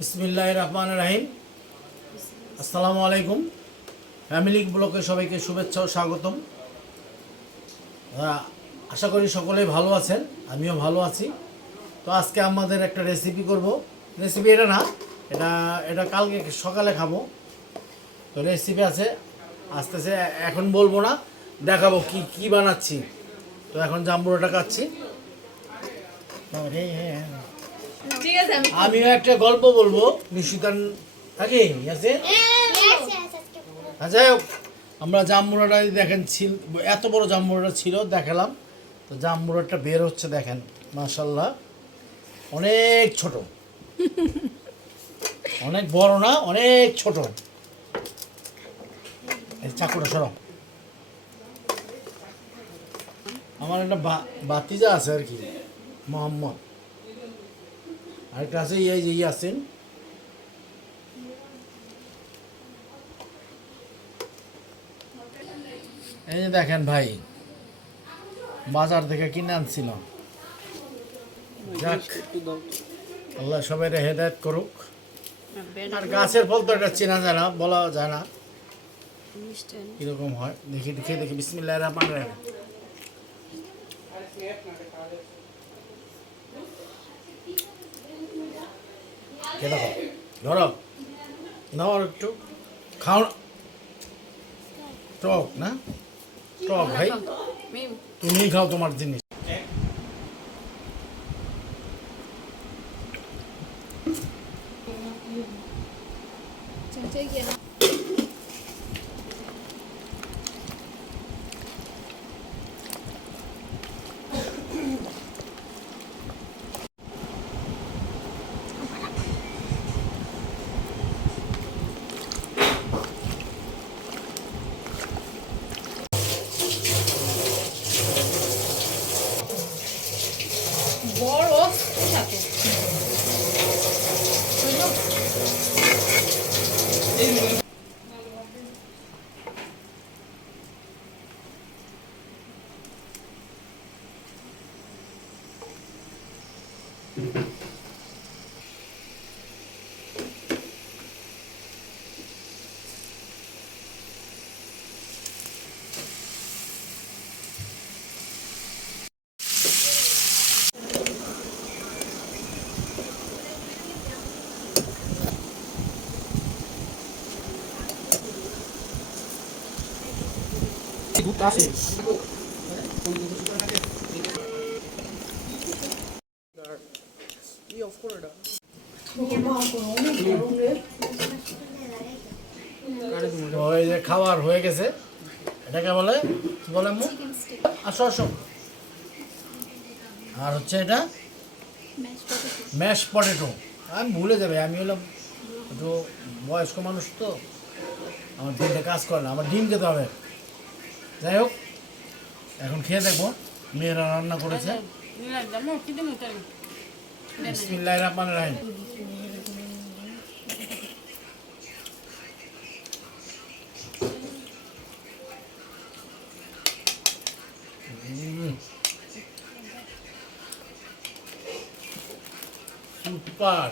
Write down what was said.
বিসমিল্লাহ রহমান রাহিম। আসসালামু আলাইকুম। ফ্যামিলি ব্লকে সবাইকে শুভেচ্ছা ও স্বাগতম। আশা করি সকলেই ভালো আছেন, আমিও ভালো আছি। তো আজকে আমাদের একটা রেসিপি করব। রেসিপি এটা না, এটা এটা কালকে সকালে খাব। তো রেসিপি আছে আস্তে আস্তে এখন বলব না, দেখাবো কি কি বানাচ্ছি। তো এখন জাম্বুরাটা কাচ্ছি ঠিক আছে আমি আমিও একটা গল্প বলব। নিশিতান থাকে আছে আচ্ছা যাই হোক, আমরা জামমুড়াটা দেখেন ছিল এত বড় জামমুড়াটা ছিল দেখালাম। তো জামমুড়াটা বের হচ্ছে দেখেন মাশাল্লাহ অনেক ছোট। অনেক বড় না অনেক ছোট। এই চাকুটা সর। আমার একটা বা- বাতিজা আছে আর কি মোহাম্মদ। আরেকটা আছে এই যে ইয়াসিন এই যে দেখেন ভাই, বাজার থেকে কিনে আনছিল। যাক, আল্লাহ সবাই হেদায়ত করুক। আর গাছের ফল তো এটা চেনা যায় না বলা যায় না কীরকম হয়, দেখি, দেখে, দেখি বিসমিল্লাহ রহমান রহিম। কে দেখো ধরো নাও আর একটু খাও। টক না? টক ভাই। তুমি খাও তোমার জিনিস। চামচাই গিয়ে in the এই যে খাবার হয়ে গেছে। এটাকে বলে, কি বলে আসো আসো। আর হচ্ছে এটা? Mash potato. আমি ভুলে যাবে, আমি হলাম একটু বয়স্ক মানুষ তো। আমার ডিমটা কাজ করে না, আমার ডিম খেতে হবে। যাই হোক এখন খেয়ে দেখব। মেয়েরা রান্না করেছে। রাহিম। সুপার।